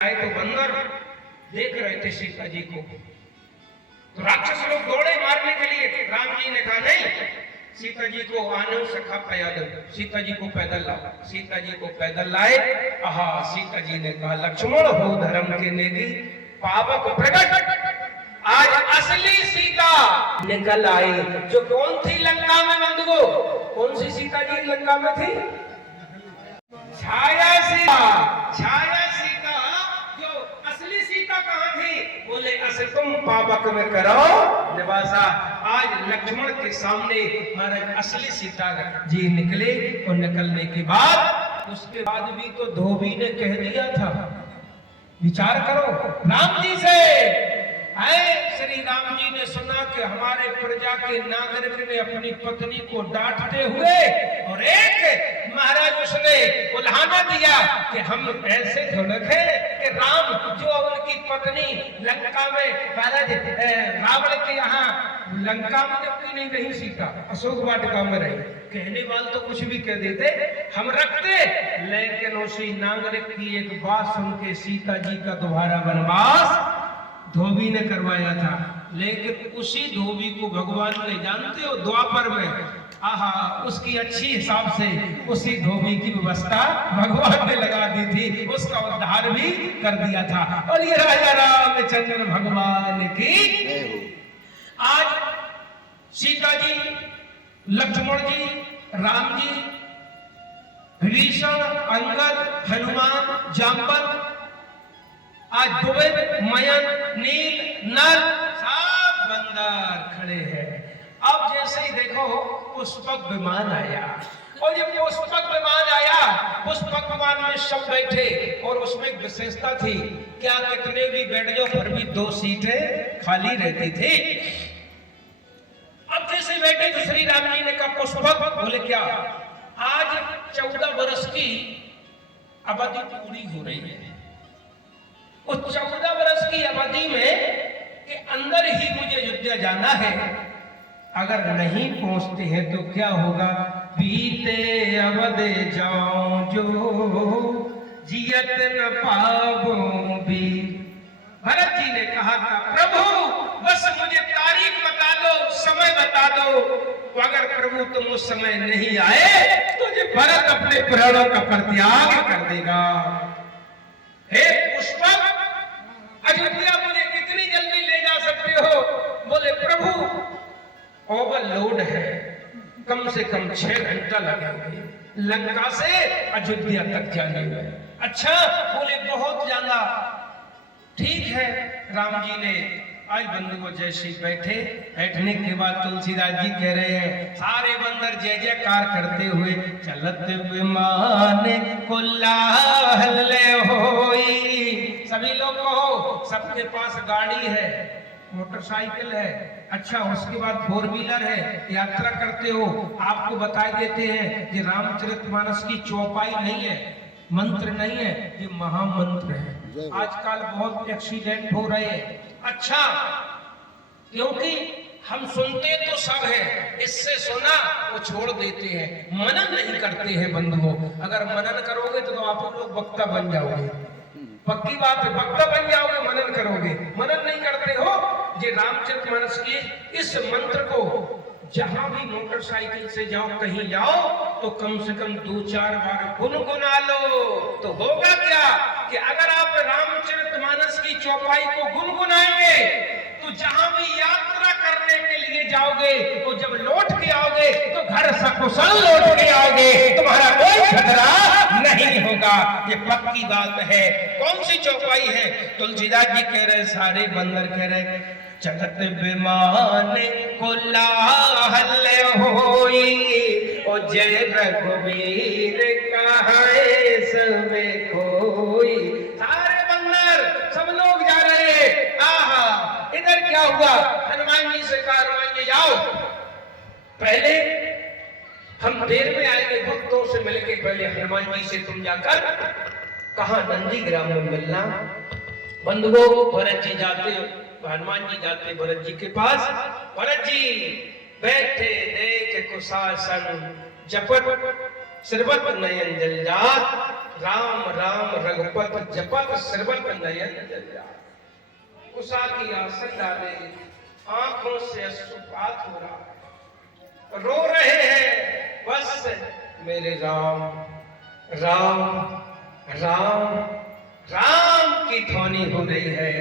आए तो बंदर देख रहे थे सीता जी को, तो राक्षस लोग दौड़े मारने के लिए। राम जी ने कहा नहीं, सीता जी को आने सखा पैदल, सीता जी को पैदल लाओ। सीता जी को पैदल लाए। आहा, सीता जी ने कहा लक्ष्मण हो धर्म के नेगी पावक प्रगट, आज असली सीता निकल आई। जो कौन थी लंका में बंधुओं? कौन सी सीता जी लंका में थी? छाया सीता। छाया सीता। जो असली सीता कहाँ थी? बोले अस तुम पावक में करो निवासा। आज लक्ष्मण के सामने महाराज असली सीता जी निकले, और निकलने के बाद उसके बाद भी तो धोबी ने कह दिया था, विचार करो राम जी से। श्री राम जी ने सुना कि हमारे प्रजा के नागरिक ने अपनी पत्नी को डांटते हुए, और एक महाराज उसने उल्हाना दिया कि हम ऐसे थोड़े थे कि राम जो उनकी पत्नी लंका में महाराज रावण के यहाँ लंका में जबकि नहीं रही सीता, अशोक वाटिका में रही। कहने वाले तो कुछ भी कह देते, हम रखते, लेकिन उसी नागरिक की एक बात सुन के सीता जी का दोबारा वनवास धोबी ने करवाया था। लेकिन उसी धोबी को भगवान ने, जानते हो, द्वापर में उसकी अच्छी हिसाब से उसी धोबी की व्यवस्था भगवान ने लगा दी थी, उसका उद्धार भी कर दिया था। और ये राजा रामचंद्र भगवान की आज सीता जी, लक्ष्मण जी, राम जी, विभीषण, अंगद, हनुमान, जाम्बल, आज दुबे, मयन, नील, नल, सब बंदर खड़े हैं। अब जैसे ही देखो पुष्पक विमान आया, और जब पुष्पक विमान आया, पुष्पक विमान में सब बैठे, और उसमें एक विशेषता थी, क्या कितने भी बैठ जाओ पर भी 2 सीटें खाली रहती थी। अब जैसे बैठे तो श्री राम जी ने कहा पुष्पक, बोले क्या? आज 14 वर्ष की अवधि पूरी हो रही है। उस 14 वर्ष की अवधि में के अंदर ही मुझे अयोध्या जाना है। अगर नहीं पहुंचते हैं तो क्या होगा? बीते अवधे जाऊं जो जियत न पावो भी। भरत जी ने कहा था प्रभु बस मुझे तारीख बता दो, समय बता दो। तो अगर प्रभु तुम उस समय नहीं आए तो ये भरत अपने प्राणों का परित्याग कर देगा। हे पुष्पक, अयोध्या मुझे कितनी जल्दी ले जा सकते हो? बोले प्रभु ओवरलोड है, कम से कम 6 घंटा लगेंगे लंका से अयोध्या तक जाने में। अच्छा, बोले बहुत ज्यादा। ठीक है, राम जी ने आज बंधुओं जैसे बैठे, बैठने के बाद तुलसीदास जी कह रहे हैं, सारे बंदर जय जयकार करते हुए, चलत विमान को लाहले होई। सभी लोग कहो, सबके पास गाड़ी है, मोटरसाइकिल है, अच्छा उसके बाद 4 व्हीलर है, यात्रा करते हो। आपको बता देते हैं कि रामचरितमानस की चौपाई नहीं है, मंत्र नहीं है, ये महामंत्र है। आजकल बहुत एक्सीडेंट हो रहे हैं। अच्छा, क्योंकि हम सुनते तो सब है, इससे सुना वो छोड़ देते हैं, मनन नहीं करते हैं बंधुओं। अगर मनन करोगे तो आप लोग वक्ता बन जाओगे, पक्की बात है, वक्ता बन जाओगे मनन करोगे। मनन नहीं करते हो। ये रामचरितमानस के इस मंत्र को जहां भी मोटरसाइकिल से जाओ, कहीं जाओ, तो कम से कम 2-4 बार गुनगुना लो। तो होगा क्या कि अगर आप रामचरितमानस की चौपाई को गुनगुनाएंगे तो जहां भी यात्रा करने के लिए जाओगे, तो जब लौट के आओगे तो घर सकुशल लौट के आओगे, तुम्हारा कोई खतरा नहीं होगा। ये पक्की बात है। कौन सी चौपाई है? तुलसीदास जी कह रहे, सारे बंदर कह रहे, चलत विमान को लाहले होई, ओ जय रघुवीर कहाए सबे कोई। सारे बंदर सब लोग जा रहे हैं। आहा, इधर क्या हुआ? हनुमान जी से कहा, हनुमान जी जाओ, पहले हम देर में आएंगे, भक्तों से मिलके पहले हनुमान जी से तुम जाकर कहा नंदी ग्राम में मिलना। बंधुओं, भरत जी जाते, हनुमान जी जाते भरत जी के पास। भरत जी बैठे देख कुशासन जपत सिरवत नयन जल जात, राम राम रघुपत जपत सिरवत नयन जल जात। उषा की आसन डाले, आंखों से अश्रुपात हो रहा है, रो रहे हैं बस मेरे राम राम राम राम की ध्वनि हो रही है,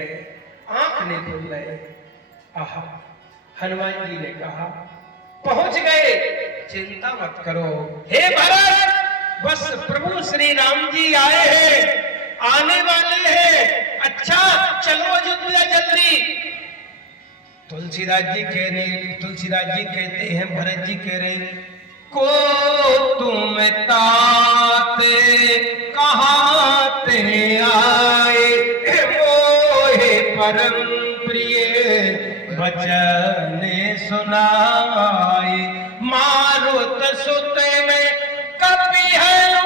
आंख नहीं खुल रहे। आहा, हनुमान जी ने कहा पहुंच गए, चिंता मत करो हे भरत, बस प्रभु श्री राम जी आए हैं, आने वाले हैं। अच्छा चलो अयोध्या जल्दी। तुलसीदास जी कहते हैं, भरत जी कह रहे हैं, को तुम ताते कहाते आए, मोहे परम प्रिय वचन सुनाए। मारुत सुत में कपिहनुमाना,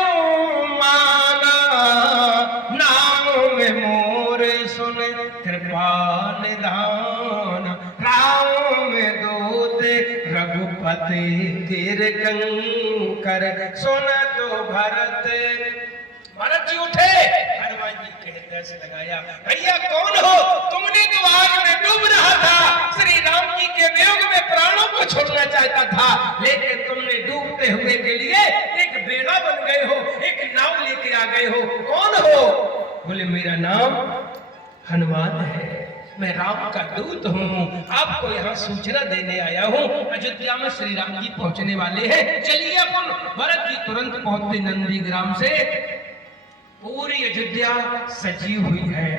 नाम में मोर सुन कृपा निधान। राम में दूत रघुपति तीरकंकर, सुन तो भरत। भरत जी उठे, हनुमान जी के हृदय से लगाया, भैया कौन हो? तुमने तो आग में डूब रहा था, श्री राम जी के वियोग में प्राणों को छोड़ना चाहता था, लेकिन तुमने डूबते हुए के लिए एक बेड़ा बन गए हो, एक नाव लेके आ गए हो। कौन हो? बोले मेरा नाम हनुमान है, मैं राम का दूत हूँ, आपको यहाँ सूचना देने आया हूँ। अयोध्या में श्री राम जी पहुँचने वाले हैं, चलिए अपन। भरत जी तुरंत पहुँचते नंदीग्राम से। पूरी अयोध्या सजी हुई है,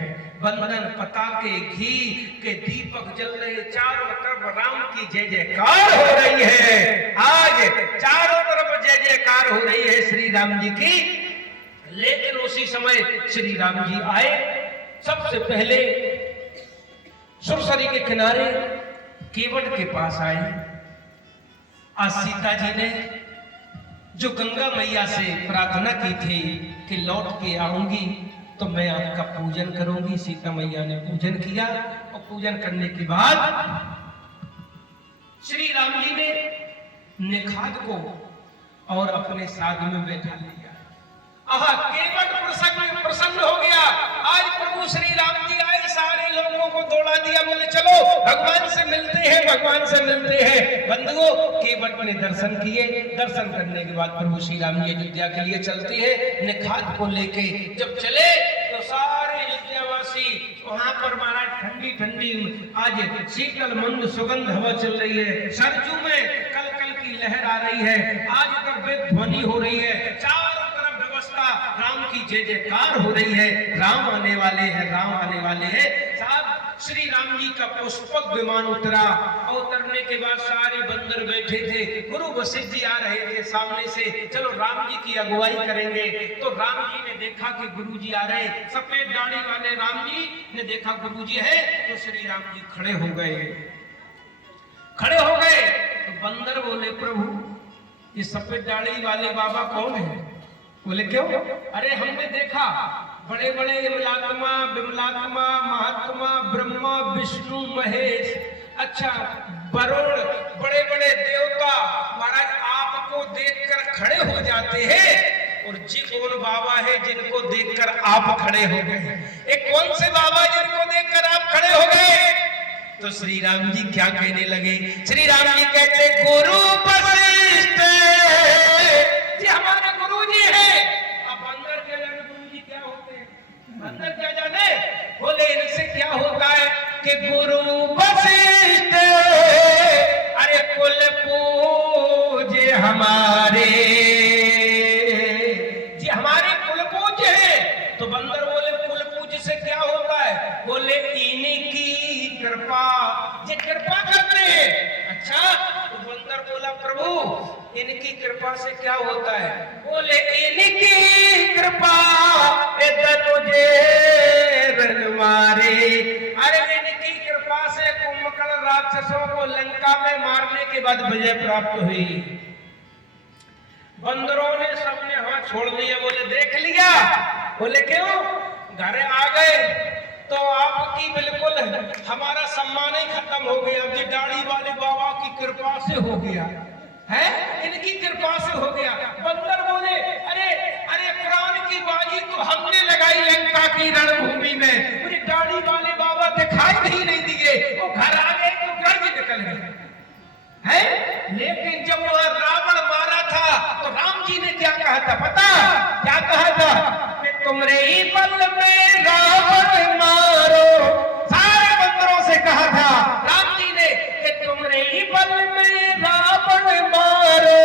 बंधन पताके घी के दीपक जल रहे, चारों तरफ राम की जय जयकार हो रही है। आज चारों तरफ जय जयकार हो रही है श्री राम जी की। लेकिन उसी समय श्री राम जी आए, सबसे पहले सुरसरी के किनारे केवट के पास आए। आज सीता जी ने जो गंगा मैया से प्रार्थना की थी कि लौट के आऊंगी तो मैं आपका पूजन करूंगी, सीता मैया ने पूजन किया, और पूजन करने के बाद श्री राम जी ने निखाद को और अपने साथ में बैठा लिया। आहा, केवट प्रसन्न हो गया। आज प्रभु श्री राम जी आए, सारे लोगों को दौड़ा दिया, बोले चलो भगवान से मिलते हैं, भगवान से मिलते हैं। बंधुओं, केवट ने दर्शन किए, दर्शन करने के बाद प्रभु श्री राम जी अयोध्या के लिए चलते हैं। निखाद को लेके जब चले तो सारे अयोध्यावासी वहां पर महाराज ठंडी ठंडी आज शीतल मंद सुगंध हवा चल रही है, सरजू में कल कल की लहर आ रही है, आज तक वेद ध्वनि हो रही है, चारों तरफ व्यवस्था, राम की जय जयकार हो रही है। राम आने वाले हैं, राम आने वाले हैं। साहब श्री राम जी का पुष्पक विमान उतरा, उतरने के बाद सारे बंदर बैठे थे, गुरु वशिष्ठ जी आ रहे थे सामने से, चलो राम जी की अगुवाई करेंगे। तो राम जी ने देखा कि गुरु जी आ रहे, सफेद दाढ़ी वाले राम जी ने देखा गुरु जी है, तो श्री राम जी खड़े हो गए। तो बंदर बोले प्रभु ये सफेद दाढ़ी वाले बाबा कौन है? बोले क्यों? अरे हमने देखा बड़े बड़े विमलात्मा महात्मा ब्रह्मा विष्णु महेश, अच्छा वरुण, बड़े बड़े देवता महाराज आपको देखकर खड़े हो जाते हैं, और जी कौन बाबा है जिनको देखकर आप खड़े हो गए? एक कौन से बाबा जिनको देखकर आप खड़े हो गए? तो श्री राम जी क्या कहने लगे? श्री राम जी कहते गुरु वशिष्ठ जी हमारे गुरु जी है। अब अंदर के गुरु जी क्या होते हैं, अंदर क्या जाने? बोले इनसे क्या होता है कि गुरु वशिष्ठ अरे कुल पूज्य हमारे जी, हमारे कुल पूज्य है। तो बंदर बोले कुल पूज्य से क्या होता है? बोले इनकी कृपा, ये कृपा करते हैं। अच्छा, तो बंदर बोला प्रभु इनकी कृपा से क्या होता है? बोले इनकी कृपा तुझे मारे। अरे इनकी कृपा से कुंभकर्ण राक्षसों को लंका में मारने के बाद विजय प्राप्त हुई। बंदरों ने सबने हाथ छोड़ दिया, बोले देख लिया। बोले क्यों? घर आ गए तो आपकी बिल्कुल हमारा सम्मान ही खत्म हो गया, जी दाढ़ी वाले बाबा की कृपा से हो गया है, इनकी कृपा से हो गया। बंदर बोले अरे अरे प्राण की बाजी तो हमने लगाई लंका की रणभूमि में, मुझे दाढ़ी वाले बाबा दिखाई नहीं दिए, वो घर आ गए तो गर्ज निकल गए है। लेकिन जब वहां रावण मारा था तो राम जी ने क्या कहा था पता? क्या कहा था कि तुमरे ही बल में रावण मारो। सारे बंदरों से कहा था राम जी ने कि तुमरे ही बल में रावण मारो,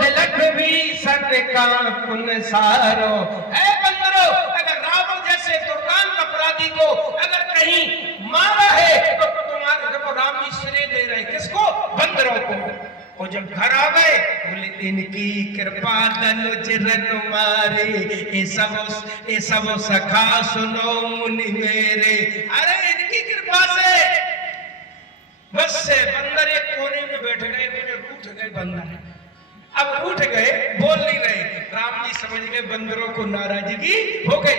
तिलक भी सत का पुन सारो। ऐ बंदरों, अगर रावण जैसे दुर्दांत अपराधी को अगर कहीं मारा है तो तुम्हारे देखो राम जी श्रेय दे रहे किसको? बंदरों को। और जब घर आ गए बोले इनकी कृपा धनुष रन मारे, ये सब सखा सुनो मुनि मेरे। अरे इनकी कृपा से बस से बंदर एक कोने में बैठ गए, उठ गए बंदर। अब उठ गए, बोल नहीं रहे। राम जी समझ गए बंदरों को नाराजगी हो गई,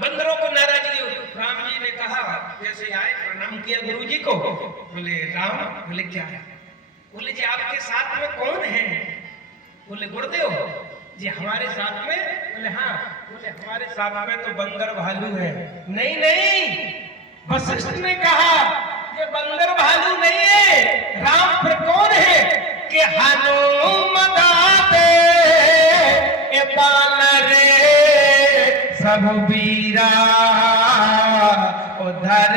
बंदरों को नाराजगी हो। राम जी ने कहा जैसे आए प्रणाम किया गुरु जी को। बोले राम, बोले क्या है? बोले जी आपके साथ में कौन है? बोले गुरुदेव जी हमारे साथ में। बोले हाँ। बोले हमारे साथ में तो बंदर भालू है। नहीं नहीं, वशिष्ठ ने कहा ये बंदर भालू नहीं है, राम फिर कौन है? कि हनुमान सब वीरा उधर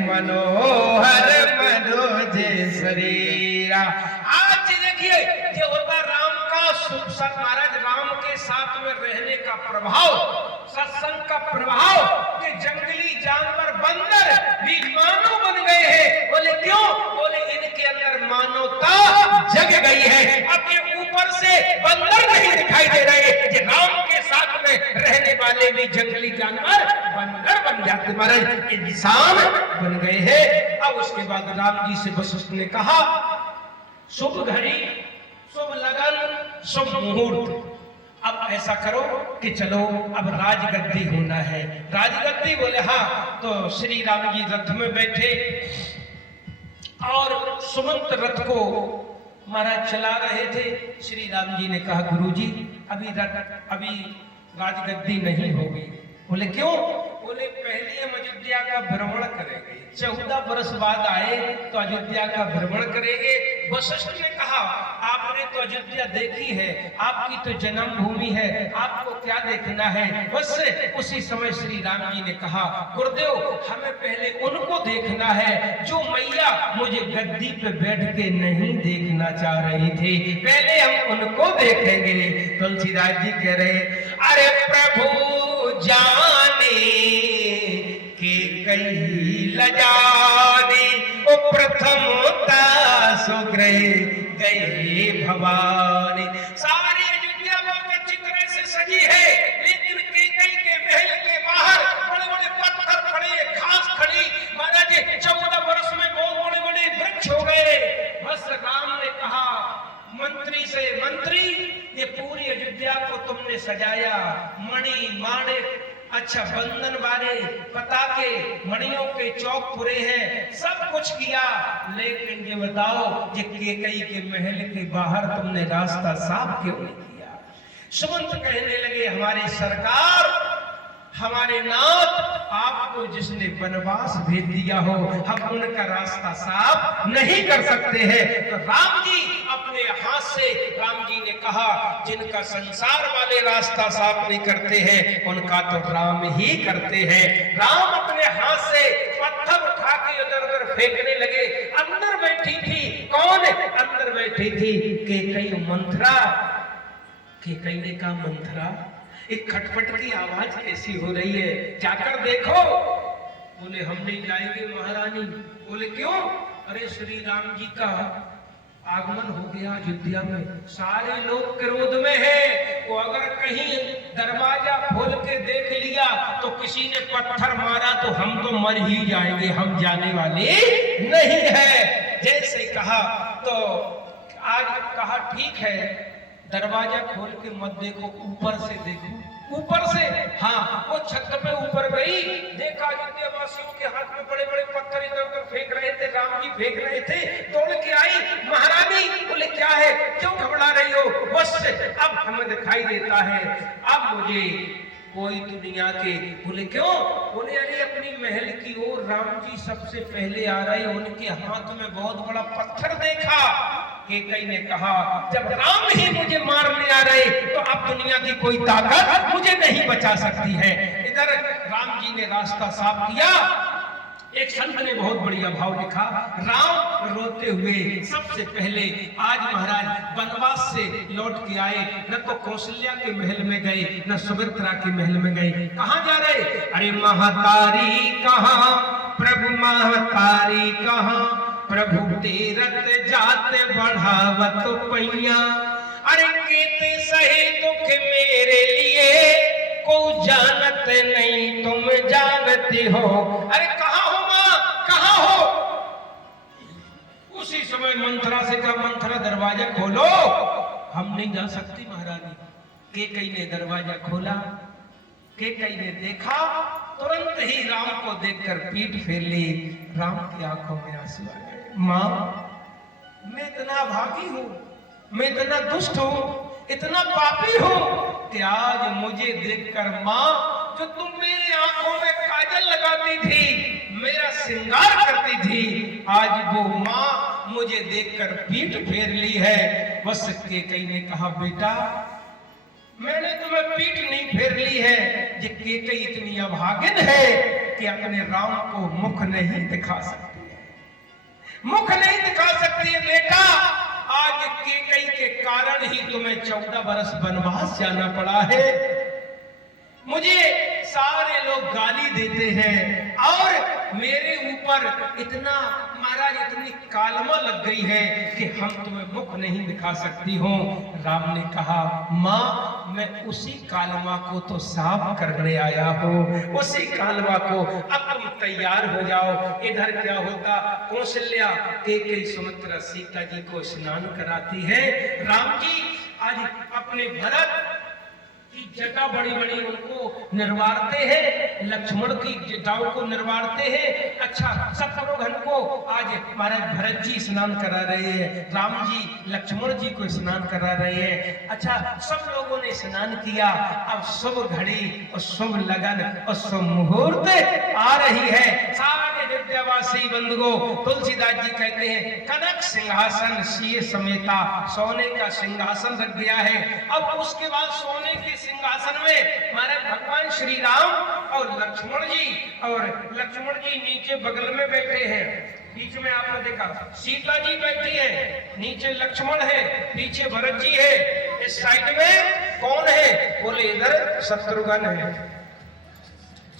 मनोहर मनोज शरीरा। आज देखिए ये होता राम का महाराज राम के साथ में रहने का प्रभाव, सत्संग का प्रभाव कि जंगली जानवर बंदर भी मानव बन गए हैं। बोले क्यों? बोले इनके अंदर मानवता जग गई है। अब ये ऊपर से बंदर नहीं दिखाई दे रहे, ये राम के साथ में रहने वाले भी जंगली जानवर बंदर बन जाते, महाराज इंसान बन गए हैं। अब उसके बाद राम जी से वशिष्ठ ने कहा शुभ घड़ी, शुभ लगन, शुभ मुहूर्त, अब ऐसा करो कि चलो अब राजगद्दी होना है। राजगद्दी? बोले हाँ। तो श्री राम जी रथ में बैठे और सुमंत रथ को महाराज चला रहे थे। श्री राम जी ने कहा गुरुजी अभी राजगद्दी नहीं होगी। बोले क्यों? बोले पहले हम अयोध्या का भ्रमण करेंगे, 14 वर्ष बाद आए तो अयोध्या का भ्रमण करेंगे। वशिष्ठ ने कहा आपने तो अयोध्या देखी है, आपकी तो जन्मभूमि है, आपको क्या देखना है? बस उसी समय श्री राम जी ने कहा गुरुदेव हमें पहले उनको देखना है जो मैया मुझे गद्दी पे बैठ के नहीं देखना चाह रही थी, पहले हम उनको देखेंगे। तुलसीदास जी कह रहे अरे प्रभु जाने के कई लजानी ओ प्रथमता सुग्रह गए भवानी। सारी अयोध्या बहुत अच्छी तरह से सजी है, लेकिन कैकई के महल के बाहर बड़े बड़े पत्थर पड़े, घास खड़ी। महाराज 14 वर्ष में बहुत बड़े बड़े वृक्ष हो गए। बस राम ने कहा मंत्री से मंत्री ये पूरी अयोध्या को तुमने सजाया, मणि माणिक अच्छा बंधन वाले पताके मणियों के चौक पूरे हैं, सब कुछ किया, लेकिन ये बताओ ये कैकई के महल के बाहर तुमने रास्ता साफ क्यों नहीं किया? सुमंत कहने लगे हमारी सरकार, हमारे नाथ, आपको जिसने वनवास भेज दिया हो हम उनका रास्ता साफ नहीं कर सकते हैं। तो राम जी अपने हाथ से, राम जी ने कहा जिनका संसार वाले रास्ता साफ नहीं करते हैं उनका तो राम ही करते हैं। राम अपने हाथ से पत्थर उठा के उधर उधर फेंकने लगे। अंदर बैठी थी कौन? अंदर बैठी थी कैकई मंथरा। कैकई ने कहा मंथरा एक खटपट की आवाज कैसी हो रही है, जाकर देखो। बोले हम नहीं जाएंगे महारानी। बोले क्यों? अरे श्री राम जी का आगमन हो गया अयोध्या में, सारे लोग क्रोध में हैं। वो अगर कहीं दरवाजा खोल के देख लिया तो किसी ने पत्थर मारा तो हम तो मर ही जाएंगे, हम जाने वाले नहीं है। जैसे कहा तो आज कहा ठीक है दरवाजा खोल के मत देखो, ऊपर से देखो। ऊपर से हाँ, वो छत पे ऊपर गई, देखा अयोध्यावासियों के हाथ में बड़े बड़े पत्थर इधर उधर फेंक रहे थे, राम जी फेंक रहे थे, दौड़ के आई महारानी। बोले क्या है? बस अब हमें दिखाई देता है, अब मुझे कोई दुनिया के। बोले क्यों? बोले अरे अपनी महल की ओर राम जी सबसे पहले आ रहे, उनके हाथ में बहुत बड़ा पत्थर देखा। केकई ने कहा जब राम ही मुझे मारने आ रहे तो अब दुनिया की कोई ताकत मुझे नहीं बचा सकती है। इधर राम जी ने रास्ता साफ किया। एक संत ने बहुत बढ़िया भाव लिखा, राम रोते हुए सबसे पहले आज महाराज वनवास से लौट के आए, न तो कौशल्या के महल में गए न सुमित्रा के महल में गए। कहाँ जा रहे? अरे महतारी कहाँ प्रभु, महतारी कहाँ प्रभु, तीरथ जाते बढ़ावत पैया। अरे कीते सही दुख मेरे लिए, को जानत नहीं तुम जानती हो। अरे कहाँ हो माँ, कहाँ हो? उसी समय मंथरा से कहा मंथरा दरवाजा खोलो। हम नहीं जा सकती महारानी। केकई ने दरवाजा खोला, केकई ने देखा, तुरंत ही राम को देखकर पीठ फेर ली। राम की आंखों में आंसू आ गए। माँ मैं इतना भागी हूं, मैं इतना दुष्ट हूं, इतना पापी हूं कि आज मुझे देखकर माँ, जो तुम मेरी आंखों में काजल लगाती थी, मेरा श्रृंगार करती थी, आज वो माँ मुझे देखकर पीठ फेर ली है। बस केकई ने कहा बेटा मैंने तुम्हें पीठ नहीं फेर ली है, ये केकई इतनी अभागिन है कि अपने राम को मुख नहीं दिखा सकती है, मुख नहीं दिखा सकती है। बेटा आज केकई के कारण ही तुम्हें 14 वर्ष वनवास जाना पड़ा है। मुझे सारे लोग गाली देते हैं और मेरे ऊपर इतना महाराज इतनी कालमा लग गई है कि हम तुम्हें मुख नहीं दिखा सकती हो। राम ने कहा माँ मैं उसी कालमा को तो साफ करने आया हूँ, उसी कालमा को। अब तुम तैयार हो जाओ। इधर क्या होता, कौशल्या केकई सुमित्रा सीता जी को स्नान कराती है। राम जी आज अपने भरत की जटा बड़ी बड़ी उनको निर्वारते हैं, लक्ष्मण की जटाओं को निर्वारते हैं। अच्छा शत्रुघ्न को आज महाराज भरत जी स्नान करा रहे हैं, राम जी लक्ष्मण जी को स्नान करा रहे हैं। अच्छा सब लोगों ने स्नान किया। अब शुभ घड़ी और शुभ लगन और शुभ मुहूर्त आ रही है। सारे विद्यावासी बंधुओं तुलसीदास जी कहते हैं कनक सिंहासन सिए समेता, सोने का सिंहासन रख दिया है। अब उसके बाद सोने के सिंहासन में महाराज भगवान श्री राम और लक्ष्मण जी नीचे बगल में बैठे हैं। बीच में आपने देखा सीता जी बैठी है, नीचे लक्ष्मण है, पीछे भरत जी है, इस साइड में कौन है? बोले इधर शत्रुघ्न है,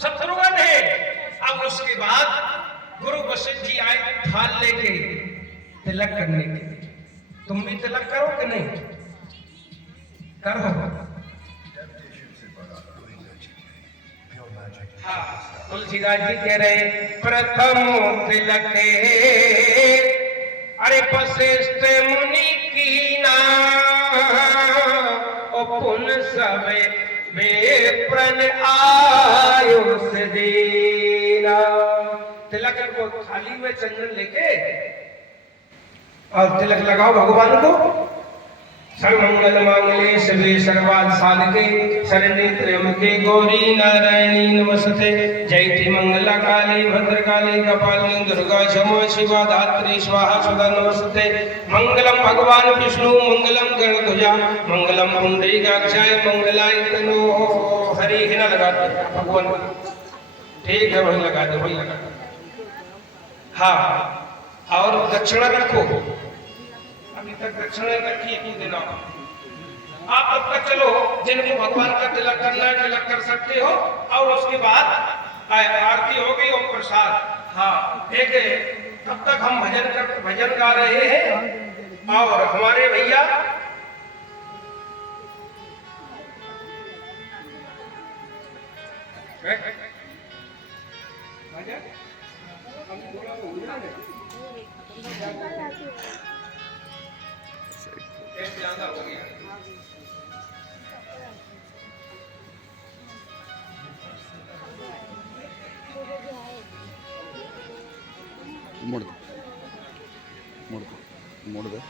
शत्रुघ्न है। अब उसके बाद गुरु वशिष्ठ जी आए थाल लेके तिलक करने के लिए। तुम भी तिलक करो कि नहीं करो? हाँ तुलसीदास जी कह रहे प्रथम तिलक अरे वशिष्ठ मुनि की ना, पुन सवे बेप्रन आयुष देना। तिलक को थाली में चंदन लेके और तिलक लगाओ भगवान को। सर्वमंगल मांगल्ये शिवे सर्वार्थ साधके शरण्ये त्र्यंबके गौरी नारायणी नमस्ते। जयति मंगला काली भद्रकाली कपालिनी दुर्गा क्षमा शिवा धात्री स्वाहा सदा नमस्ते। मंगलम भगवान विष्णु मंगलम गणध्वजा मंगलम पुंडरीकाक्षाय मंगलाय तनो हरि। हिना लगा दो भगवान, ठीक है वही लगा दो, वही लगा दो। हाँ और दक्षिणा रखो, अभी तक दक्षिणा रखी एक दिन आप अब तक चलो। जिनको भगवान का तिलक करना है तिलक कर सकते हो। और उसके बाद आरती हो गई और प्रसाद। हाँ एक तब तक हम भजन गा रहे हैं और हमारे भैया ज्यादा हो गया। मोड़ दो, मोड़ दो, मोड़ दो।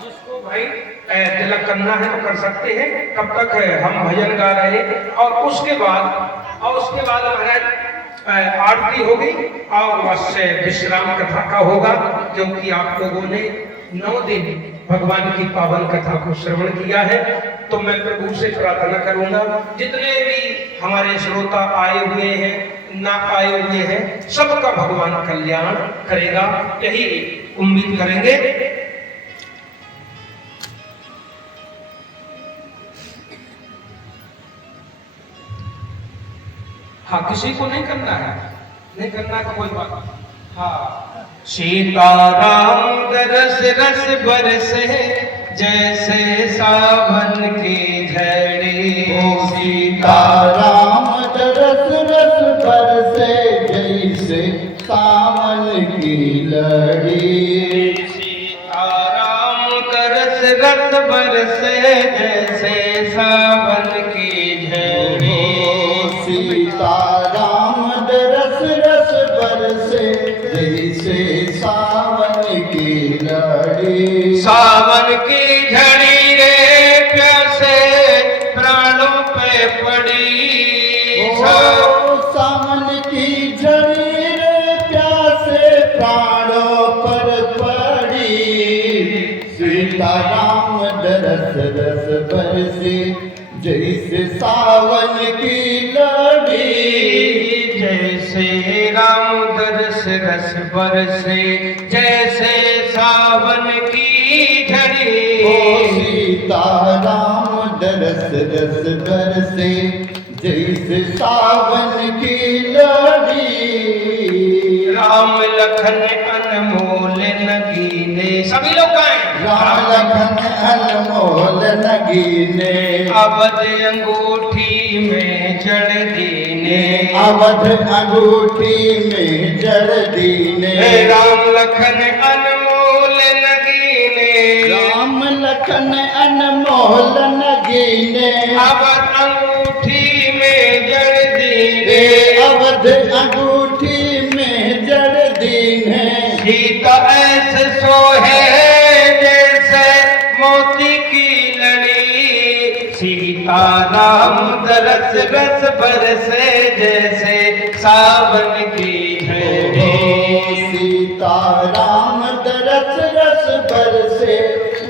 जिसको भाई तिलक करना है तो कर सकते हैं। कब तक हम भजन गा रहे हैं और उसके बाद महाराज आरती होगी और बस विश्राम कथा का होगा, क्योंकि आप लोगों ने 9 दिन भगवान की पावन कथा को श्रवण किया है। तो मैं प्रभु से प्रार्थना करूंगा जितने भी हमारे श्रोता आए हुए हैं ना आए हुए हैं, सबका भगवान कल्याण करेगा, यही उम्मीद करेंगे। हाँ, किसी को नहीं करना है, नहीं करना तो कोई बात नहीं। हाँ, सीताराम रस रस बरसे जैसे सावन की झड़ी। ओ सीताराम रस रस बरसे जैसे सावन की लड़ी। सीताराम का रस रस बरसे जैसे सावन की झड़ी। सीताराम रस रस बरसे जैसे सावन की लड़ी। सावन की झड़ी रे प्यासे प्राणों पे पड़ी। सावन की झड़ी रे प्यासे प्राणों पर पड़ी। सीताराम रस रस बरसे जैसे सावन की लड़ी। जैसे राम दरस रस बरसे जैसे सावन की झड़ी। ओ सीताराम रस रस बरसे जैसे सावन की लड़ी। राम लखन अनमोल नगीने, सभी लोग गाएं। राम लखन अनमोल नगीने। अवध अंगूठी में जड़ दीने। अवध अंगूठी में जड़ दीने। राम लखन अनमोल नगीने। राम लखन अनमोल नगीने। अवध अंगूठी में जड़ दीने। अवध अंगूठी में जड़ दीने। सीता ऐसे सोहे जैसे मोती की लड़ी। सीताराम रस रस बरसे जैसे सावन की झड़ी। सीताराम रस रस बरसे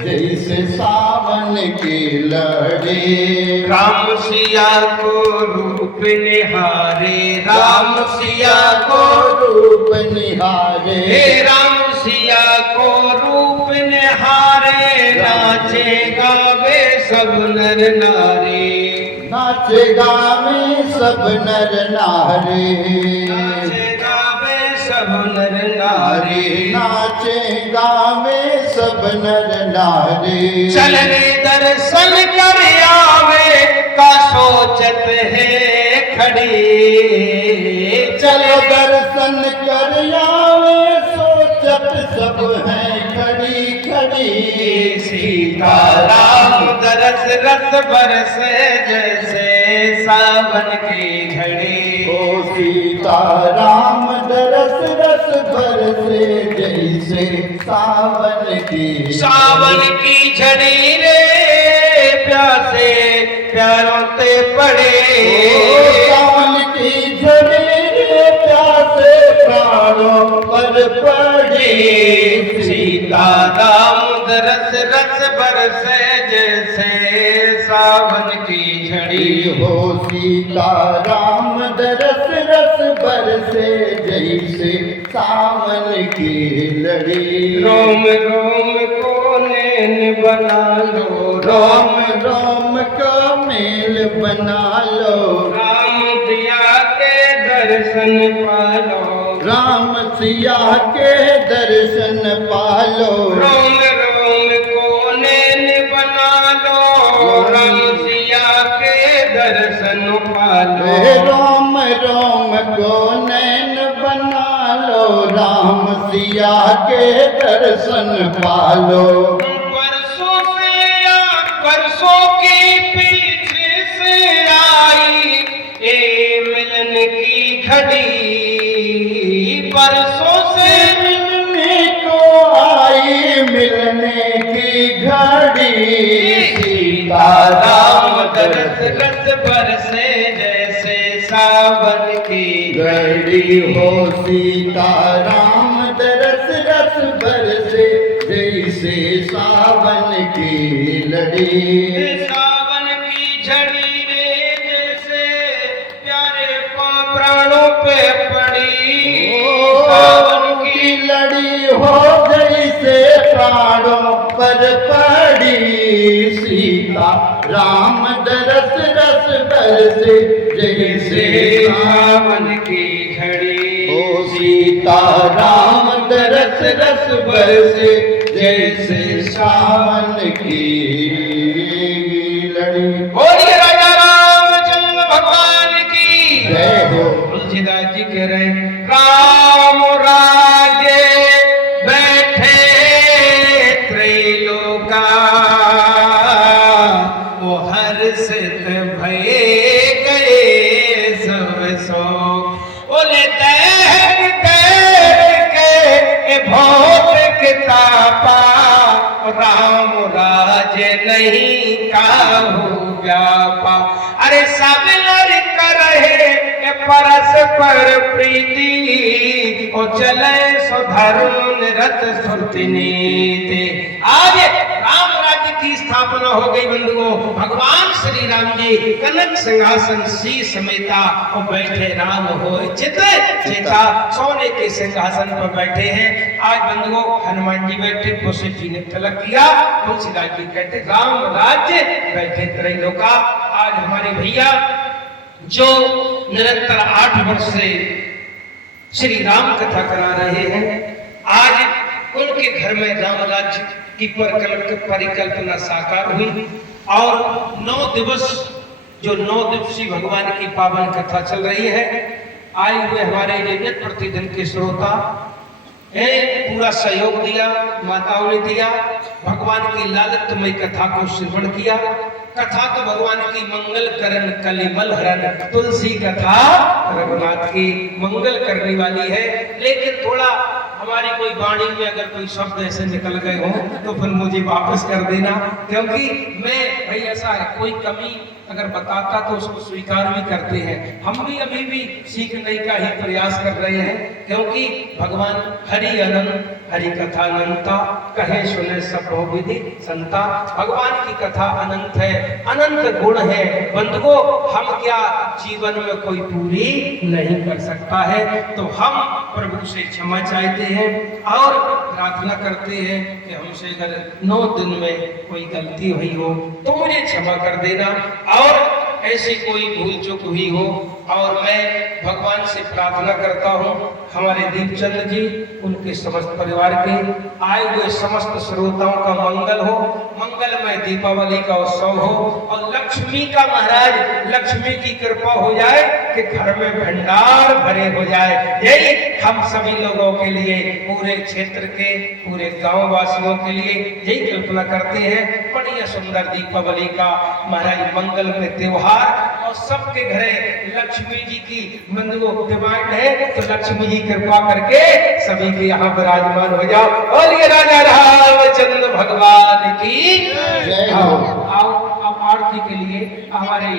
जैसे सावन की लड़ी। राम सिया को रूप निहारे। राम सिया को रूप निहारे। राम सिया को रूप निहारे। नाचे गावे सब नर नारी। नाचे गावे सब नर नारी। नाचे गावे सब नर नारी। नाचे गावे सब नर नारी। चलने दर्शन कर आवे का सोचत है खड़ी। चलो दर्शन कर आवे सोचत सब है खड़ी खड़ी। सीताराम दरस रस बरसे जैसे सावन की झड़ी। ओ सीताराम रस रस बरसे जैसे सावन की। सावन की झड़ी रे प्यासे प्यारों ते पड़े। सावन की झड़ी रे प्यासे प्राणों पर पड़ी। सीताराम दरस रस बरसे जैसे सावन की झड़ी। हो सीताराम रस रस बरसे जैसे सावन की लड़ी। रोम रोम को नैन बना लो। रोम रोम का मेल बना लो। राम दिया के दर्शन पालो। राम सिया के दर्शन पालो। रोम रोम को नैन बना लो। राम सिया के दर्शन पालो। रोम रोम को नैन बना लो। राम सिया के दर्शन पालो। परसों की पीछे से आई ए मिलन की घड़ी। परसों से मिलने को आई मिलने की राम दरस रस बरसे जैसे सावन की घड़ी हो सीता राम दरस रस बरसे जैसे सावन की लड़ी। सावन की झड़ी रे जैसे प्यारे प्राणों पे पड़ी। सावन की लड़ी हो जैसे प्राणों पर पड़ी। सीता राम दरस रस बरसे जैसे सावन की झड़ी। ओ सीता राम दरस रस बरसे जैसे सावन की लड़ी। बोलिए राजा रामचंद्र भगवान की जय हो। तुलसीदास जी कह रहे राम राज्य बैठे त्रैलोका वो हर्षित भये गए सब सो। बोले तैर के भौतिक तापा राम राज्य नहीं काहू व्यापा। अरे सब नर करे परस्पर प्रीति ओ चले सुधर्म निरत श्रुति नीति। आज राम राज्य की स्थापना हो गई बंधुओं। भगवान श्री राम जी कनक सिंहासन शीश समेता और बैठे राम हो चित चेता सोने के सिंहासन पर बैठे हैं। आज बंधुओं हनुमान जी बैठे खुशी जी ने तिलक किया। तुलसीदास जी कहते राम राज्य बैठे त्रैलोका। आज हमारे भैया जो निरंतर 8 वर्ष से श्री राम कथा करा रहे हैं, आज उनके घर में राम राज्य की परिकल्पना साकार हुई और 9 दिवस जो 9 दिवसीय भगवान की पावन कथा चल रही है। आए हुए हमारे नियमित प्रतिदिन के श्रोता पूरा सहयोग दिया, माताओं ने दिया, भगवान की लालित्यमय कथा को श्रवण किया। कथा तो भगवान की मंगल करण कलिमल हरण तुलसी कथा रघुनाथ की मंगल करने वाली है। लेकिन थोड़ा हमारी कोई वाणी में अगर कोई शब्द ऐसे निकल गए हो तो फिर मुझे वापस कर देना, क्योंकि मैं भाई ऐसा है कोई कमी अगर बताता तो उसको स्वीकार भी करते हैं। हम भी अभी भी सीखने का ही प्रयास कर रहे हैं, क्योंकि भगवान हरि अनंत हरि कथा अनंता कहे सुने सब विधि संता। भगवान की कथा अनंत है, अनंत गुण है बंधुओं। हम क्या जीवन में कोई पूरी नहीं कर सकता है, तो हम प्रभु से क्षमा चाहते हैं और प्रार्थना करते हैं कि हमसे अगर 9 दिन में कोई गलती हुई हो तो मुझे क्षमा कर देना, और ऐसी कोई भूल चूक हुई हो। और मैं भगवान से प्रार्थना करता हूँ हमारे दीपचंद जी, उनके समस्त परिवार के, आए हुए समस्त श्रोताओं का मंगल हो, मंगलमय दीपावली का उत्सव हो, और लक्ष्मी का महाराज लक्ष्मी की कृपा हो जाए कि घर में भंडार भरे हो जाए। यही हम सभी लोगों के लिए, पूरे क्षेत्र के, पूरे गांव वासियों के लिए यही कल्पना करते हैं। बढ़िया सुंदर दीपावली का महाराज मंगलमय त्योहार, और सबके घरे लक्ष्मी जी की बंधुओं डिमांड है, तो लक्ष्मी जी कृपा करके सभी के यहाँ विराजमान हो जाओ। बोलिए राजा रामचंद्र भगवान की जय हो। आओ अब आरती के लिए हमारे